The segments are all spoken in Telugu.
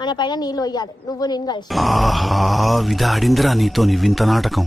ఆయన పైన నీళ్ళు వేయాలి నువ్వు నేను కలిసి. ఆహా విధాడిందిరా నీతో నీ వింత నాటకం.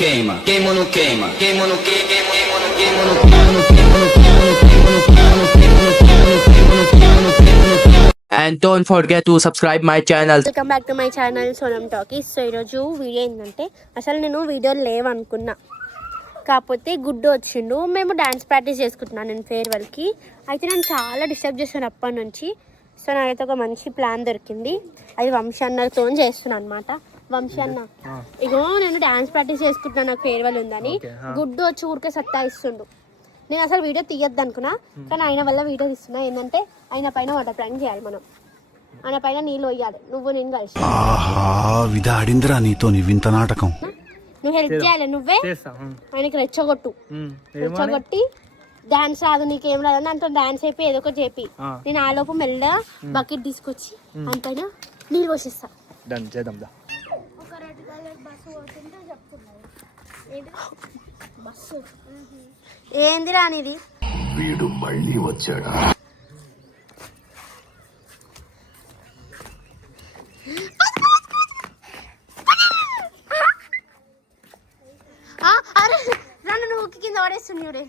queima, queimo no queima, queimo no que, queimo, queimo no queimo no queimo no queimo no queimo no queimo no queimo no queimo no queimo no queimo no queimo no queimo no queimo And don't forget to subscribe my channel. Welcome back to my channel Sonam talkies so ఈరోజు వీడియో ఏంటంటే అసలు నేను వీడియో లేవనుకున్నా కాకపోతే గుడ్డు వచ్చిండు మేము డ్యాన్స్ ప్రాక్టీస్ చేసుకుంటున్నాను నేను ఫేర్వెల్కి అయితే నేను చాలా డిస్టర్బ్ చేశాను అప్పటి నుంచి సో నాకైతే ఒక మంచి ప్లాన్ దొరికింది అది వంశీ అన్నతో చేస్తున్నాను అనమాట వంశీ అన్న ఇగో నేను డ్యాన్స్ ప్రాక్టీస్ చేసుకుంటున్నాను నాకు ఫేర్వెల్ ఉందని. గుడ్డు వచ్చి ఊరికే సత్తాయిస్తుండు నేను అసలు వీడియో తీయద్దు అనుకున్నా కానీ ఆయన వల్ల వీడియో తీస్తున్నా. ఏంటంటే ఆయన పైన వాటర్ ప్రాంక్ చేయాలి మనం. ఆయన పైన నీళ్ళు వేయాలి నువ్వు నేను కలిసి. విధాడిందిరా నీతో నీ వింత నాటకం. నువ్వు హెల్ప్ చేయాలి నువ్వే. ఆయనకి రెచ్చగొట్టు. రెచ్చగొట్టి డాన్స్ రాదు నీకేం రాదు అని అంత డాన్స్ అయిపోయి ఏదో ఒకటి చెప్పి. నేను ఆ లోపు మెల్లగా బకెట్ తీసుకొచ్చి అంతైనా నీళ్ళు పోషిస్తా. ఏందిరా అనేది వీడు మళ్ళీ వచ్చాడా? నన్ను నువ్వు కింద పడేస్తున్నాడే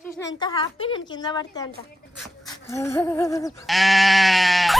కృష్ణ ఎంత హ్యాపీ నేను కింద పడితే అంట. Ah.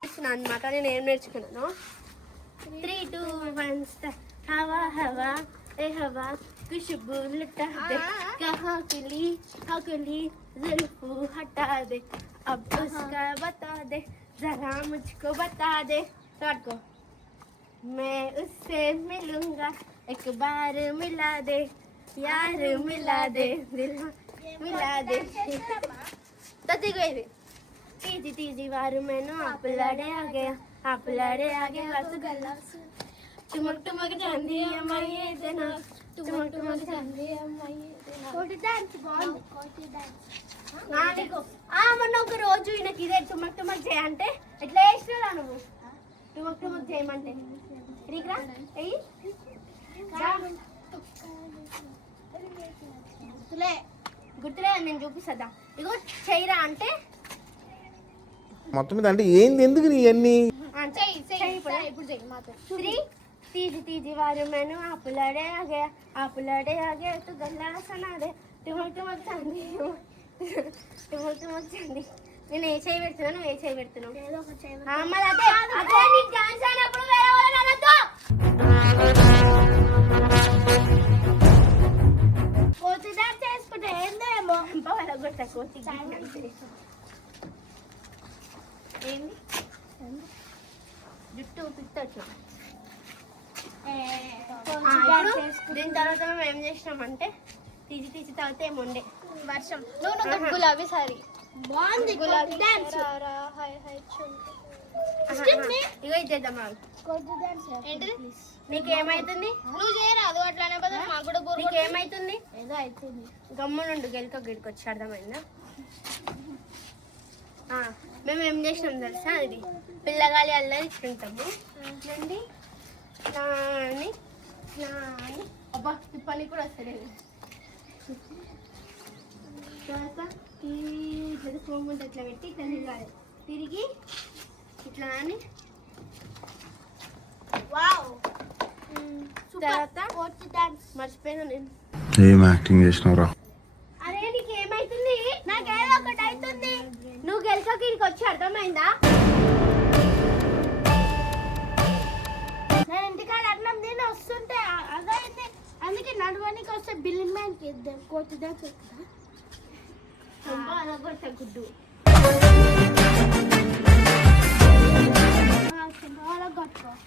అనమాట నేను ఏం నేర్చుకున్నాను త్రీ టూ వన్ హవా హవా ఏ హవా खुशबू लुटा दे कहाँ के लिए के लिए जुल्फू हटा दे अब उसका बता दे जरा मुझको बता दे स्टार्ट को मैं उससे मिलूंगा एक बार मिला दे यार मिला दे दिल मिला दे तती गई थी तीजी तीजी बार मैंने आप लड़े आ गया आप लड़े आ गया बस गला टुमक टुमक जांदी अम्माई देना टुमक टुमक जांदी अम्माई కోటి డాన్స్ బాగుంది కోటి డాన్స్ ఆ మొన్న ఒక రోజు ఈయనకి ఇదే టుమక్ టుమక్ చేయ అంటే ఎట్లా చేసినా నువ్వు టుమక్ టుమక్ చేయమంటే రీగ్రా ఎయ్యి గుర్తులే గుర్తులే నేను చూపిస్తా ఇగో చేయరా అంటే మొత్తం మీద అంటే ఏంది ఎందుకు నీ అన్ని? తీజి తీజి వారు మెను ఆ ఆగే ఆ ఆగే గల్లా సనాదే. టుమల్ టుమల్ చాంది టుమల్ టుమల్ నేను ఏ చేయి పెడుతున్నా ఏ చేయి పెడుతున్నావు? కోచి చేసుకుంటే ఏందేమో? ఎంపవల గుర్త కోచి పిత్తచ్చు దీని తర్వాత మేము ఏం చేసినామంటే తీసి తీసి తాగితే ఏముండే? వర్షం. గులాబీ సారీ. బాగుంది గులాబీ. డాన్స్ ఇగో ఏంటిది? నీకు ఏమైతుంది? నువ్వు చేయరాదు అట్లానే మాకు కూడా నీకు ఏమైతుంది? ఏదో అవుతుంది గమ్మునుండు గెలుక గిడికి వచ్చి అర్థమైందా? మేము ఏం చేసినాం తెలుసా? అది పిల్లగాలి అల్లరి ఇట్లుంటాము నండి నాని నాని అబ్బా ఈ పని కూడా వస్తలేదు తర్వాత ఈ ఇట్లా పోగుంటే ఇట్లా పెట్టి ఇట్లా తిరగాలి. తిరిగి ఇట్లా అని. వావ్! తర్వాత మర్చిపోయినా నేను. ఏం యాక్టింగ్ చేసినావురా? అరే నీకు ఏమైతుంది నాకేదో ఒకటి అవుతుంది నువ్వు గెలిచాక ఇక్కడికి వచ్చి అర్థమైందా? నేను ఇంటికాడ అన్నం తిని వస్తుంటే అదైతే అందుకే నడవడానికి వస్తే బిల్లింగ్ మ్యాన్కి ఇద్దాం కోటి దాకా గుడ్డు.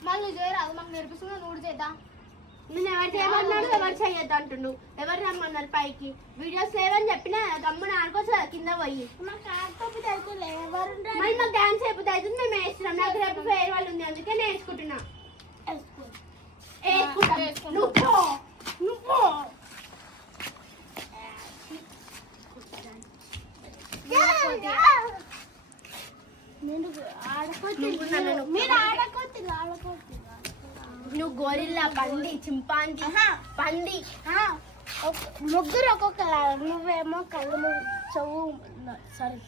మళ్ళీ చేయరాదు మాకు నేర్పిస్తున్నా నువ్వు చేద్దాం. నేను ఎవరు చేయమన్నాడు ఎవరు చేయొద్దు అంటుండు. ఎవరు రమ్మన్నారు పైకి? వీడియోస్ లేవని చెప్పినా గమ్మున ఆడుకోవచ్చు కదా పోయి. మళ్ళీ మాకు డాన్స్ అయిపోతే అవుతుంది మేము వేస్తున్నాం. నాకు రేపు ఫేర్ వాళ్ళు ఉంది అందుకే నేను వేసుకుంటున్నా. వేసుకుంటా. నువ్వు. నువ్వు. మీరు నువ్వు గోరిల్లా పంది చింపాంజీ పంది. ముగ్గురు ఒక్కొక్క నువ్వేమో కళ్ళు మూసు- చెవు సారీ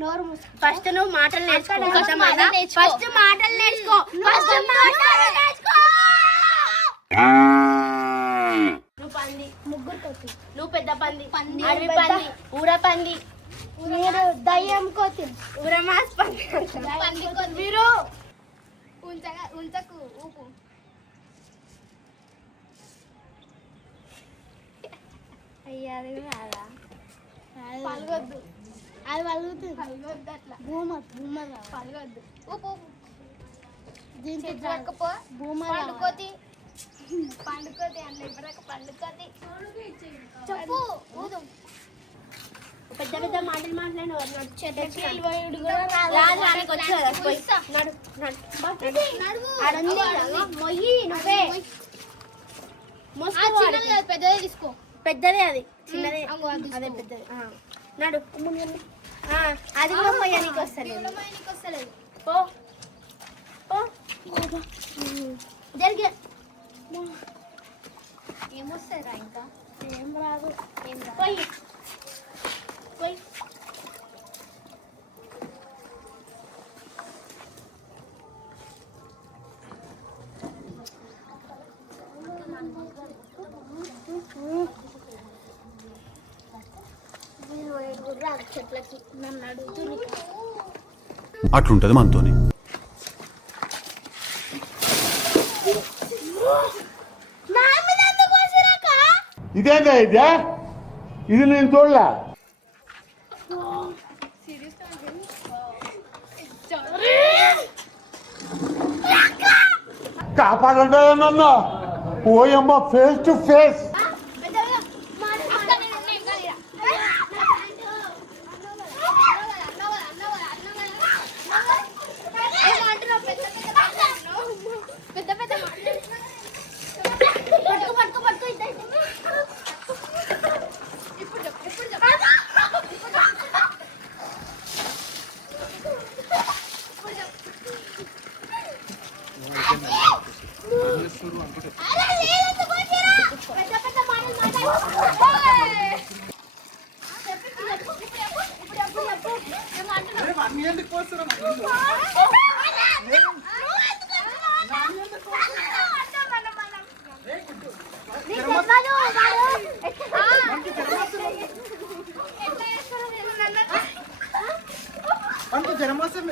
నోరు ఫస్ట్ నువ్వు మాటలు నేర్చుకో. ఫస్ట్ మాటలు నేర్చుకో. ఫస్ట్ మాటలు నేర్చుకో. నువ్వు పంది ముగ్గురు కోతి నువ్వు పెద్ద పంది. పంది. అడవి పంది ఊర పంది. మీరు దయ్యం కోతి ఊరమాస్ పంది. పంది కోతి మీరు ఉంచగా ఉంచకు ఊపు. అయ్యా అది రాదా పలగొద్దు అది పలుగుతుంది పలగొద్దు అట్లా భూమ భూమ పలగొద్దు ఊపు దీంతో భూమ పండుకోతి పండుకోతి అన్న ఇప్పటిదాకా పండుకోతి చెప్పు ఊదు పెద్ద పెద్ద మాటలు మాట్లాడిన మొయ్యి నువ్వే పెద్దదే తీసుకో. పెద్దదే అది. చిన్నదే. అదే పెద్దది. నడు అది కూడా మొయ్యనికి వస్తలేదు పో. పో. జరిగే. ఏమొస్తారా ఇంకా? ఏం రాదు. ఏం పోయి. పోయి. చెట్లకి నన్ను అడుగుతుంది అట్లుంటది మనతోని. ఇదేందా ఇదే? ఇది నేను చూడలే? కాపాడండి నన్ను. ఓయమ్మ ఫేస్ టు ఫేస్ పెద్ద పెద్ద పట్టుకో పట్టుకో పట్టుకో ఇద్దరు ఇప్పుడు చెప్పు ఇప్పుడు చెప్పు అరే లేదంటే పోయిరా పెద్ద పెద్ద మాటలు మాట్లాడు చెప్పు ఇప్పుడు చెప్పు ఇప్పుడు చెప్పు ఇప్పుడు చెప్పు ఏం మాట్లాడు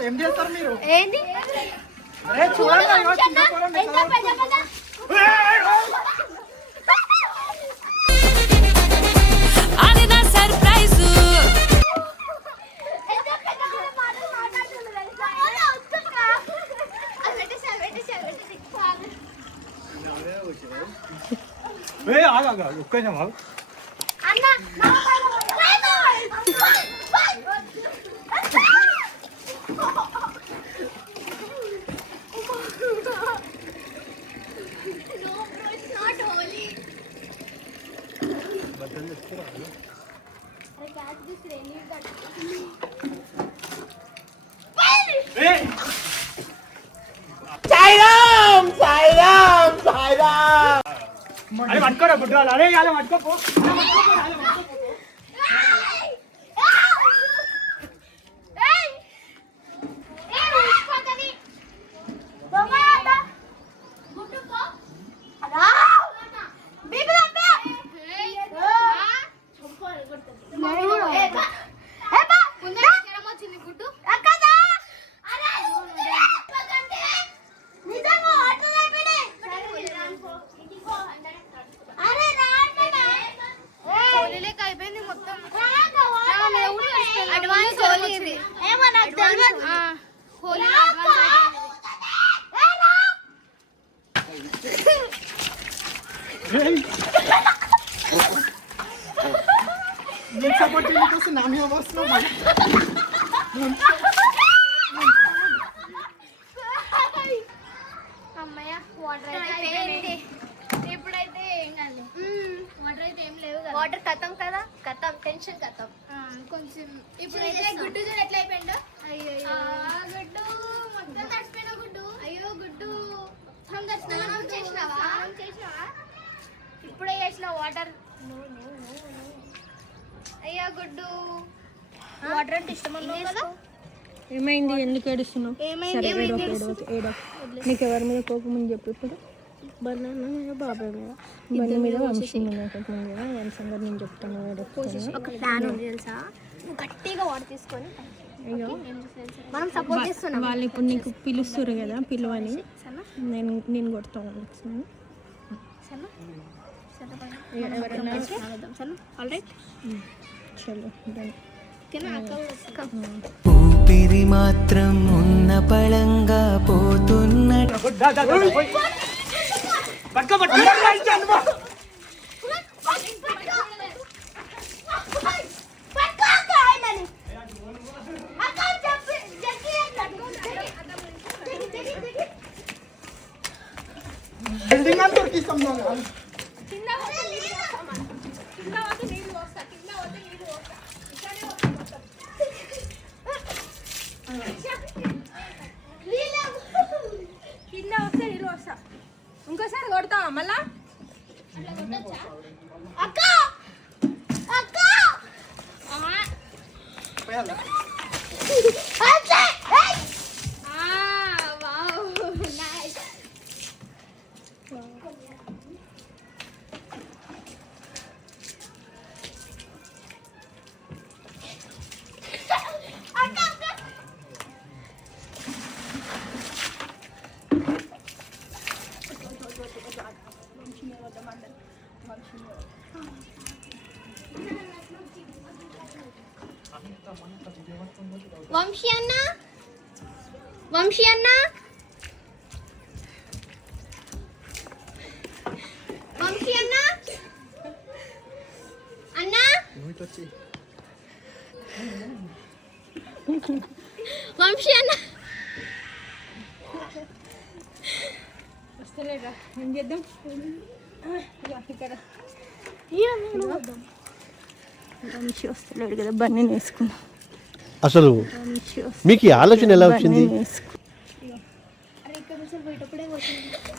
ఏం చేస్తారు మీరు? ఏంటి అరే చూడండి చిన్న. ఏ ఆగు ఒక్క నిమిషం ఆగు. అన్న, నా సాయిరామ్ సాయిరామ్ సాయిరామ్ అరే పట్టుకోరా గుడ్రాలు అరే అలా పట్టుకోపో. Dun sa bote nito, sinabi mo, boss naman. Dun ఇప్పుడే చేసిన వాటర్ అయ్యో గుడ్డు. వాటర్ అంటే ఇష్టం కదా? ఏమైంది? ఎందుకు ఏడుస్తున్నావు? నీకు ఎవరి మీద కోపం ఉంది చెప్పు ఇప్పుడు. బనానా మీద బాబాయ్ మీద. బండి మీద వంశీ మీద కోపం ఉంది కదా వంశీ సంగతి నేను చెప్తాను ఒక ప్లాన్ ఉంది తెలుసా? నువ్వు గట్టిగా తీసుకొని అయ్యో మనం సపోర్ట్ చేస్తున్నాం. వాళ్ళు ఇప్పుడు నీకు పిలుస్తారు కదా పిలవని. నేను నేను కొడతాను వాళ్ళకి సరేనా? ఎ- ఎవరైనా ఆల్రైట్ చలో done. ఊపిరి మాత్రం ఉన్న పళంగా పోతున్న దా, దా, దా, పోయ్. పట్టుకో పట్టుకో బిల్డింగ్ అంతా ఉరికిస్తాం అక్క అక్క వంశీ అన్న? వంశీ అన్న? అన్న? వంశీ అన్న? వస్తలేరా ఏం చేద్దాం? ఇగో ఇక్కడ. వంశీ వస్తలేడు కదా బన్నీ వేసుకున్నాం అసలు. మీకు ఆలోచన ఎలా వచ్చింది? Thank you.